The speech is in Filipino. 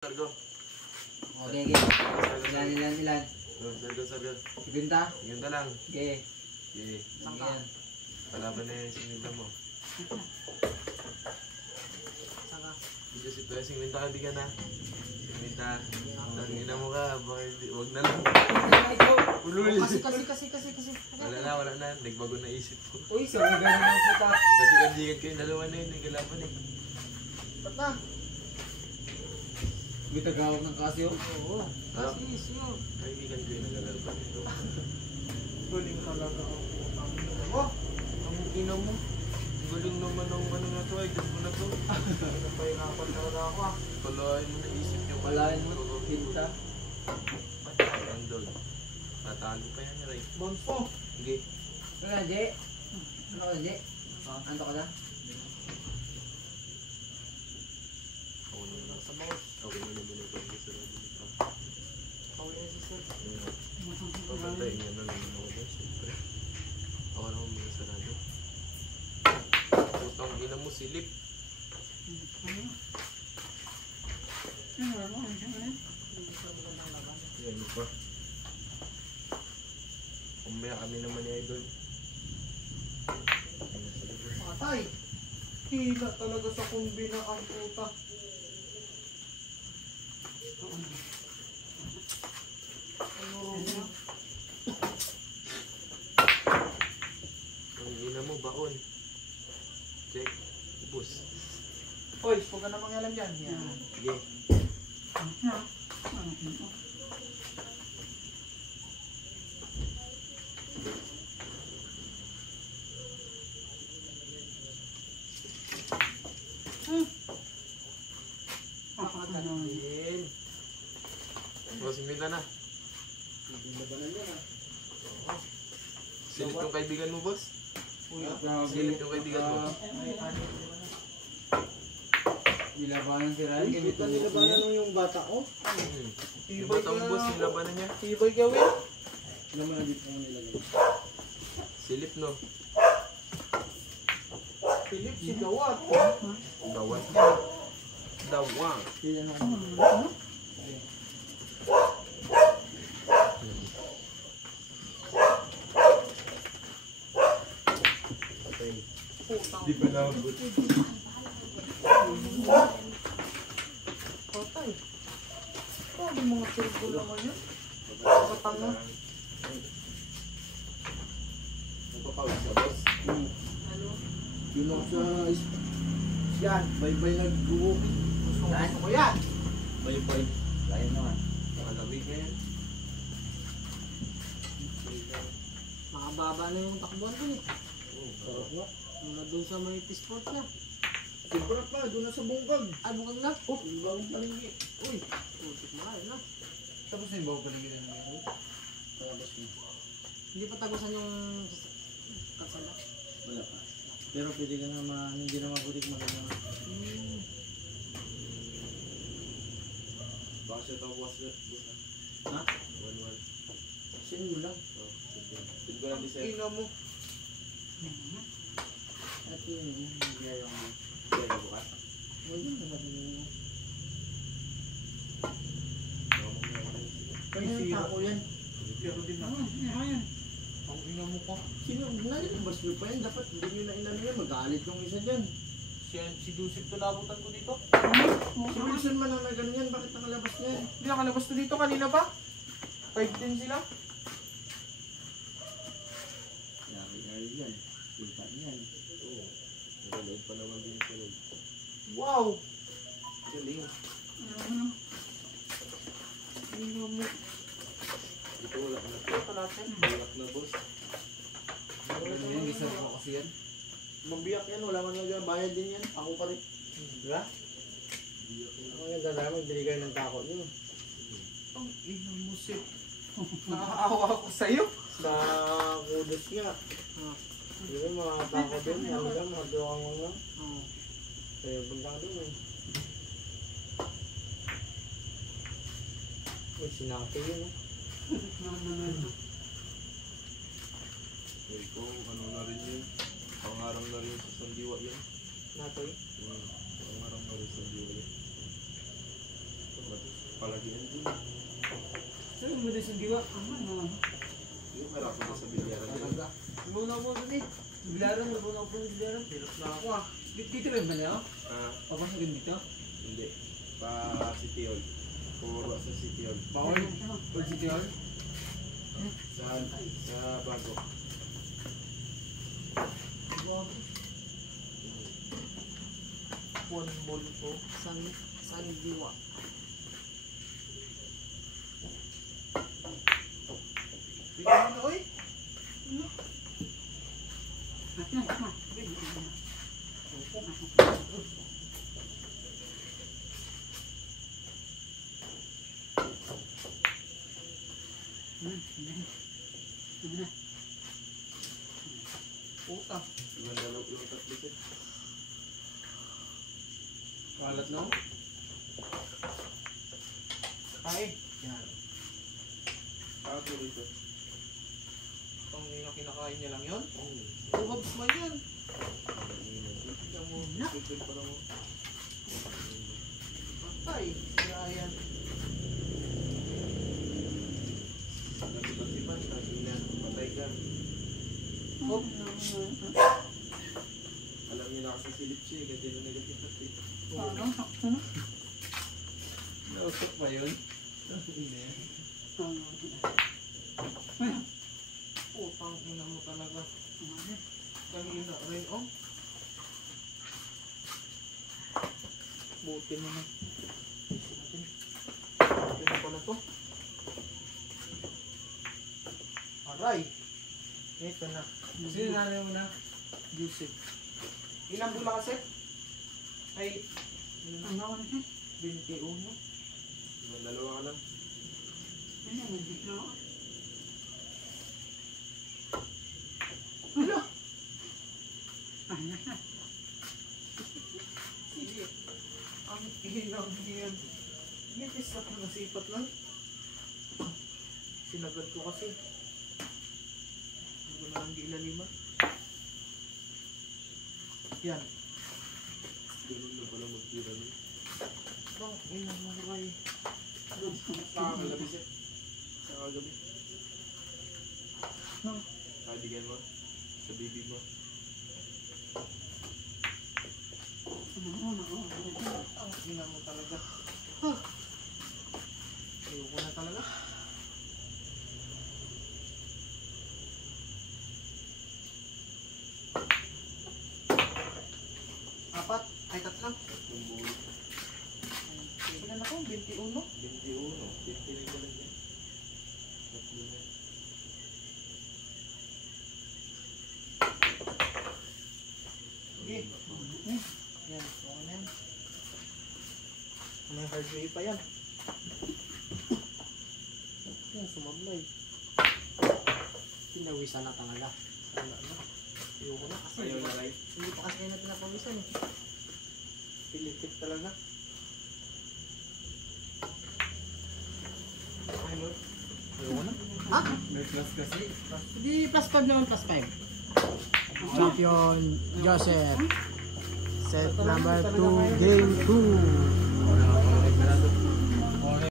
Sargo. Okay. Ilan? Sargo. Ibinta? Ibinta lang. Okay. Okay. Sangka. Palaban na yung singinta mo. Sangka. Hindi kasi ito yung singinta ka, di ka na. Singinta. Tangina mo ka. Wag na lang. Ulul. Kasi. Wala na. Nagbago na isip ko. Uy, sabi ganun ang puta. Kasi kanjigan kayo, dalawa na yun. Nagalaban eh. Ba't na? May tagawag ng kasyo? Oo. Ano? Kasyo. Kaibigan ko yung nagalaban ito. Galing talaga ang putang ina mo. Ang ina mo. Galing naman ng ano na to. Ay, galing mo na to. Napahirapan talaga ako ah. Palain mo na isip yung Palain mo. Hinta. Patay dog. Tatalo pa yan, Ray. Bounce po. Sige. Ano ka, Je? Ano ka, Je? Anto ka na? Ako naman lang. Sa bounce. Ako naman naman ito. Gusto naman ito. Pawin na si Sir. Papantayin niya na naman ako dyan. Siyempre. Ako naman muna sarado. Putang ina mo, silip. Yan pa. Umaya kami naman ni Idol. Patay! Hila talaga sa kumbina ang puta. Ang ina mo, baon. Check. Ubus. Hoy, huwag ka na mangalam dyan. Yan. Sige. Yan. Boss, minta na. Silip yung kaibigan mo, boss. Silip yung kaibigan mo. Nilabanan si Ryan. Nilabanan yung bata ko. Yung batang boss, nilabanan niya. Tibay gawin. Naman na dito mo nilagay. Silip, no? Philip, si Gawat. Dawat. Dawat. Yan ako. Okay. Di pa nabot. Patay. Ano mga turbo naman yun? Katanga. Nagpapawis ka, boss? Ano? Yun ako sa... Yan, bay-bay nag-walking. Gusto ko yan. Bay-bay. Kaya naman. Nakalawig na yan. Makababa na yung takbuhan dun eh. Sarap nga. Mula dun sa may P-Sport na. Sobra pa, doon na sa bungkag. Ay, bukag na. Oh, yung bagong palinggi. Uy, putik na kayo na. Tapos na yung bagong palinggi na naman. Tapos na. Hindi pa tagusan yung kasala. Wala pa. Pero pwede ka naman, hindi naman putik maganda. Baka siya ito, boss. Ha? 1-1. Sino mo lang? Sige ko lang, Bisay. Ina mo. At yun, hindi ayaw mo. Sige, bukas. Wala naman yun. Ay, Ay, ako yan. Pero din na. Ang ina mo ko. Sino? Nalilabas nyo pa yan. Dapat hindi nyo na inano yan. Magalit yung isa dyan. Si Joseph to nabutan ko dito. Si Wilson man ang naganyan. Bakit nakalabas niya yan? Hindi nakalabas to dito kanina pa. 5-10 sila. Yari yan. Kita yan. Oo. Nagalood pa naman din sa loob. Wow! Galing. Ano mo? Ito wala na to. Ito natin. Bulak na, boss. Hindi sa ako kasi yan. Mabiyak yan. Wala man nagbayad din yan. Ako pa rin. Diba? Ako yung dadama. Binigay ng takot nyo. Ang ina mo sip. Nakakaawa ako sa'yo. Sa kudos nga. Di ba mga takot din. Ano lang, mga duwang mga. Kaya bundang din eh. Uy, sinapi yun eh. Ito, ano na rin yun. Pangarang na rin sa sandiwa yun. Natoy. Pangarang na rin sa sandiwa yun. Palagyan din. Saan mo din sa diwa? Yung meron ako sa bilyaran din. Talaga. Muna mo doon eh. Bilaran, muna ako sa bilaran. Hirap na ako ah. Dito rin ba niya? Ah, Papasagin dito? hindi. Pa City Hall. Puro sa City Hall. Bawal? Old City Hall? Sa bago. One ball po. San diwa? Bigyan mo na oy. Puta. Yung dalaw yung tatlo set. Kalat no? Ay. Yan. Ako dito. Itong kinakain niya lang yun. Oh. Tuhobs man yun. Tignan mo. Tignan pa lang mo. Patay. Kaya yan. Nagtatipan. Tingnan. Patay ka. Hop. Alam niyo na kasi si Lipsi. Ganti na negative at eh. Nausok pa yun? Putang ina mo talaga. Kanina rin oh. Buti mo na. Buti na pala to. Aray. Ito na. Sino nanay mo na? Joseph. Ilang bola kasi? Ay. 21. Yung dalawa ka lang. Hala! Sige. Ang ilang yan. Nipis ako nasipat lang. Sinagad ko kasi. Hindi ko na lang gilalima. Yan. Ganun na pala magtira nun. Bang, ina mo kay. Kagabi set. Sa kagabi. Kadigan mo. Sa bibig mo. Ang ina mo talaga. Huh. Ayoko na talaga. Apat? Ay, tatlo. Tatlong bulo. Ilan ako? 21? 21. 59 ka lang yan. Tatlo na. Sige. Yan, okay na yan. May hard way pa yan. Yan, sumablay. Pinawisan na talaga. Wala na. Ayoko na kasi. Ayaw na rin. Hindi pa kasi kayo na pinapawisan eh. Pilipit talaga. Ay, Lord. Ayoko na. May plus kasi. Di plus 5 naman, plus 5. Champion Joseph. Set number 2, game 2. Wala ka pang